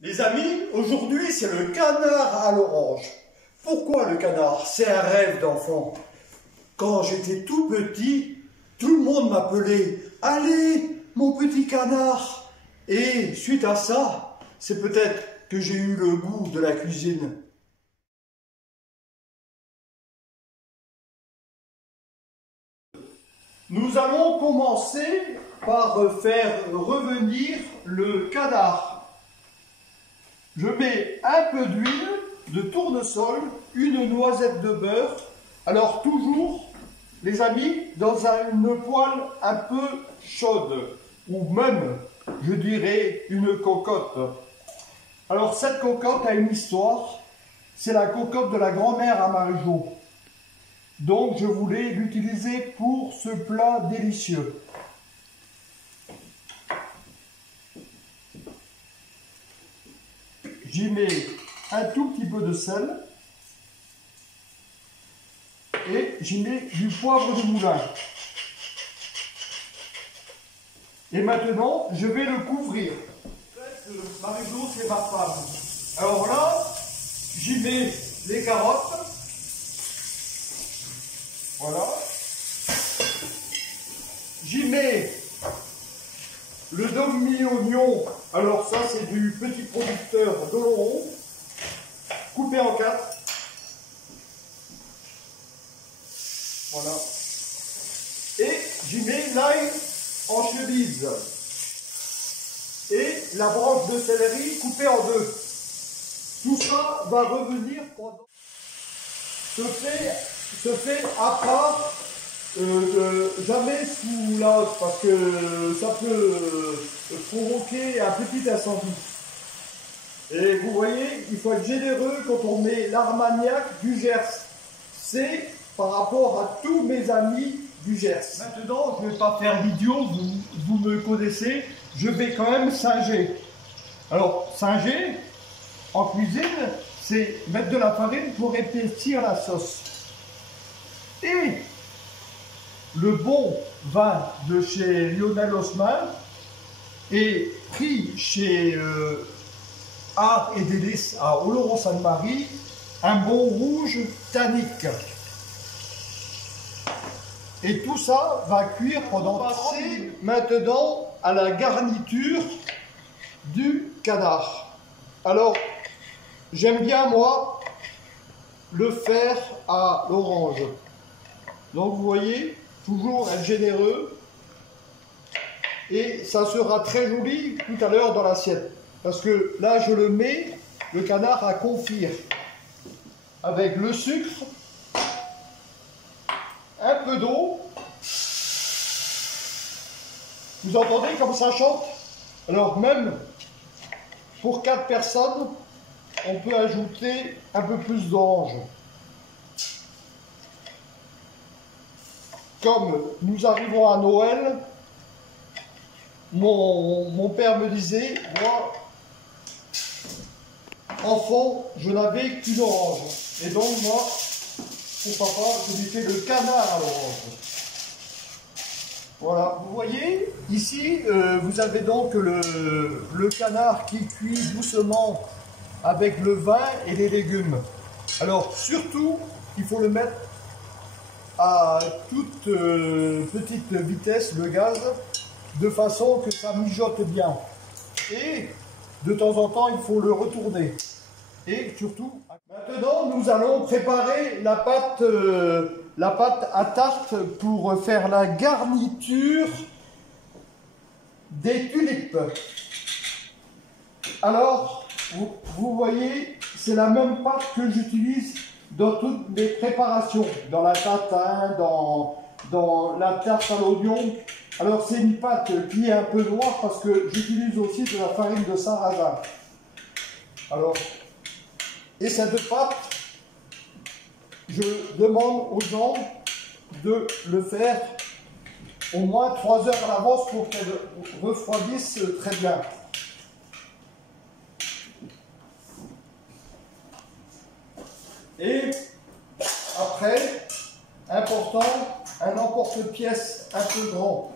Les amis, aujourd'hui c'est le canard à l'orange. Pourquoi le canard? C'est un rêve d'enfant. Quand j'étais tout petit, tout le monde m'appelait « Allez, mon petit canard !» Et suite à ça, c'est peut-être que j'ai eu le goût de la cuisine. Nous allons commencer par faire revenir le canard. Je mets un peu d'huile, de tournesol, une noisette de beurre. Alors toujours, les amis, dans une poêle un peu chaude, ou même, je dirais, une cocotte. Alors cette cocotte a une histoire, c'est la cocotte de la grand-mère à Marie-Jo. Donc je voulais l'utiliser pour ce plat délicieux. J'y mets un tout petit peu de sel et j'y mets du poivre de moulin. Et maintenant, je vais le couvrir. Marie-Jo, c'est ma femme. Alors là, j'y mets les carottes. Voilà. J'y mets le demi-oignon. Alors ça, c'est du petit producteur d'Oloron, coupé en 4. Voilà. Et j'y mets l'ail en chevise. Et la branche de céleri coupée en 2. Tout ça va revenir pendant... se fait à part, jamais sous la hotte, parce que ça peut provoquer un petit incendie. Et vous voyez, il faut être généreux quand on met l'Armagnac du Gers. C'est par rapport à tous mes amis du Gers. Maintenant, je ne vais pas faire l'idiot, vous me connaissez, je vais quand même singer. Alors, singer, en cuisine, c'est mettre de la farine pour épaissir la sauce. Et le bon vin de chez Lionel Haussmann est pris chez Art et Délices à Oloron-Sainte-Marie, un bon rouge tannique. Et tout ça va cuire pendant 30 minutes. Maintenant à la garniture du canard. Alors, j'aime bien moi le faire à l'orange. Donc vous voyez, toujours être généreux. Et ça sera très joli tout à l'heure dans l'assiette. Parce que là, je le mets, le canard à confire. Avec le sucre, un peu d'eau. Vous entendez comme ça chante? Alors même, pour 4 personnes, on peut ajouter un peu plus d'orange. Comme nous arrivons à Noël, mon père me disait, moi, enfant, je n'avais qu'une orange. Et donc moi, pour papa, je lui fais le canard à l'orange. Voilà, vous voyez, ici, vous avez donc le canard qui cuit doucement avec le vin et les légumes. Alors, surtout, il faut le mettre à toute petite vitesse, le gaz, de façon que ça mijote bien. Et de temps en temps, il faut le retourner. Et surtout, maintenant, nous allons préparer la pâte à tarte pour faire la garniture des tulipes. Alors, vous voyez, c'est la même pâte que j'utilise dans toutes mes préparations, dans la tatin, dans la tarte à l'oignon. Alors c'est une pâte qui est un peu noire parce que j'utilise aussi de la farine de sarrasin. Alors, et cette pâte, je demande aux gens de le faire au moins 3 heures à l'avance pour qu'elle refroidisse très bien. Et après, important, un emporte-pièce un peu grand.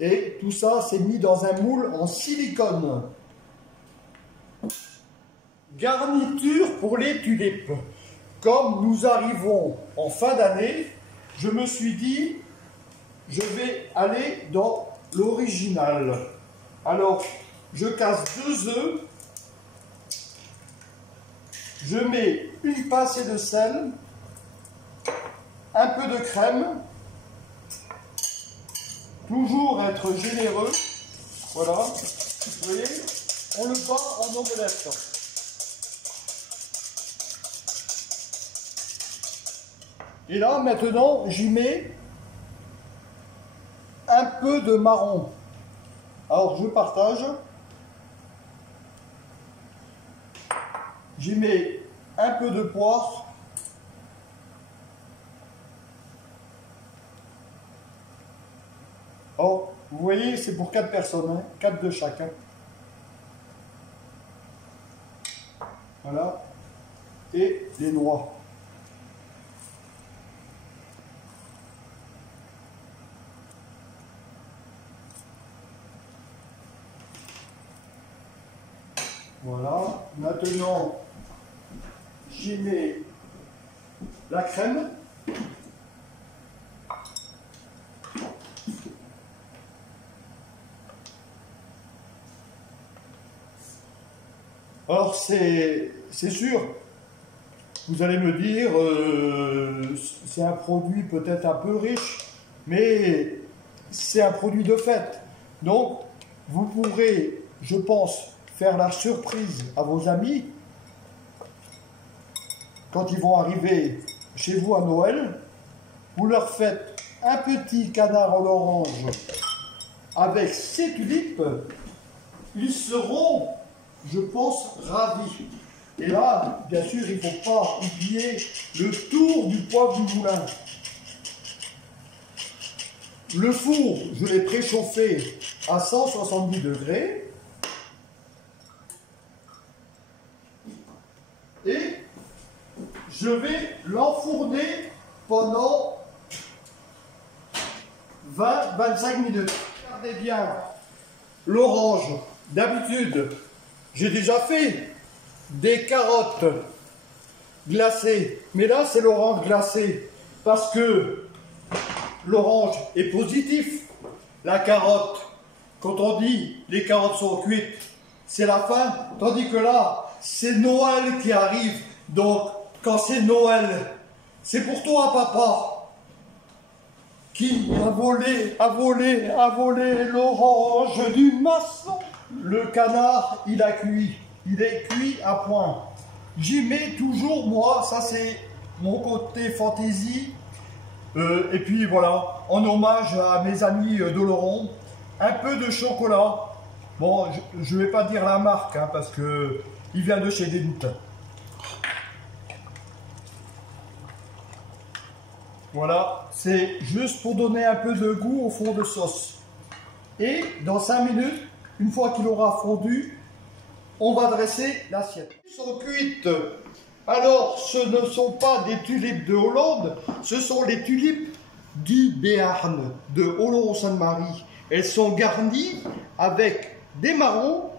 Et tout ça, c'est mis dans un moule en silicone. Garniture pour les tulipes. Comme nous arrivons en fin d'année, je me suis dit, je vais aller dans l'original. Alors, je casse 2 œufs. Je mets une pincée de sel, un peu de crème, toujours être généreux, voilà, vous voyez, on le bat en omelette. Et là, maintenant, j'y mets un peu de marron. Alors, je partage. J'y mets un peu de poire. Oh, vous voyez, c'est pour 4 personnes, hein, 4 de chacun. Voilà. Et les noix. Voilà. Maintenant, j'y mets la crème. Alors c'est sûr, vous allez me dire, c'est un produit peut-être un peu riche, mais c'est un produit de fête. Donc vous pourrez, je pense, faire la surprise à vos amis quand ils vont arriver chez vous à Noël. Vous leur faites un petit canard à l'orange avec ces tulipes, ils seront, je pense, ravis. Et là, bien sûr, il ne faut pas oublier le tour du poivre du moulin. Le four, je l'ai préchauffé à 170 degrés. Et je vais l'enfourner pendant 20-25 minutes. Regardez bien l'orange. D'habitude, j'ai déjà fait des carottes glacées. Mais là, c'est l'orange glacée. Parce que l'orange est positif. La carotte, quand on dit les carottes sont cuites, c'est la fin. Tandis que là, c'est Noël qui arrive. Donc, quand c'est Noël, c'est pour toi, papa, qui a volé l'orange du maçon. Le canard, il a cuit. Il est cuit à point. J'y mets toujours, moi, ça c'est mon côté fantaisie. Et puis voilà, en hommage à mes amis d'Oloron, un peu de chocolat. Bon, je ne vais pas dire la marque, hein, parce que il vient de chez Dent. Voilà, c'est juste pour donner un peu de goût au fond de sauce. Et dans 5 minutes, une fois qu'il aura fondu, on va dresser l'assiette. Ils sont cuites. Alors, ce ne sont pas des tulipes de Hollande, ce sont les tulipes Guy Béarn de Oloron-Sainte-Marie. Elles sont garnies avec des marrons,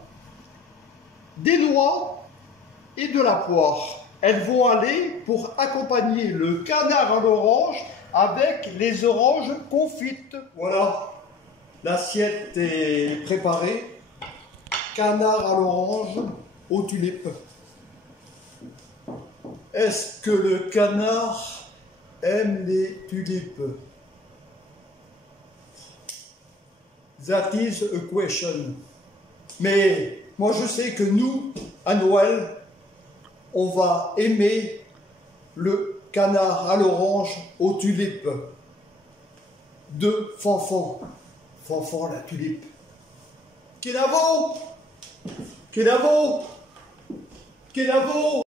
des noix et de la poire. Elles vont aller pour accompagner le canard à l'orange avec les oranges confites. Voilà, l'assiette est préparée. Canard à l'orange aux tulipes. Est-ce que le canard aime les tulipes? That is a question. Mais moi je sais que nous, à Noël, on va aimer le canard à l'orange aux tulipes de Fanfan. Fanfan la tulipe. Kenavo! Kenavo! Kenavo!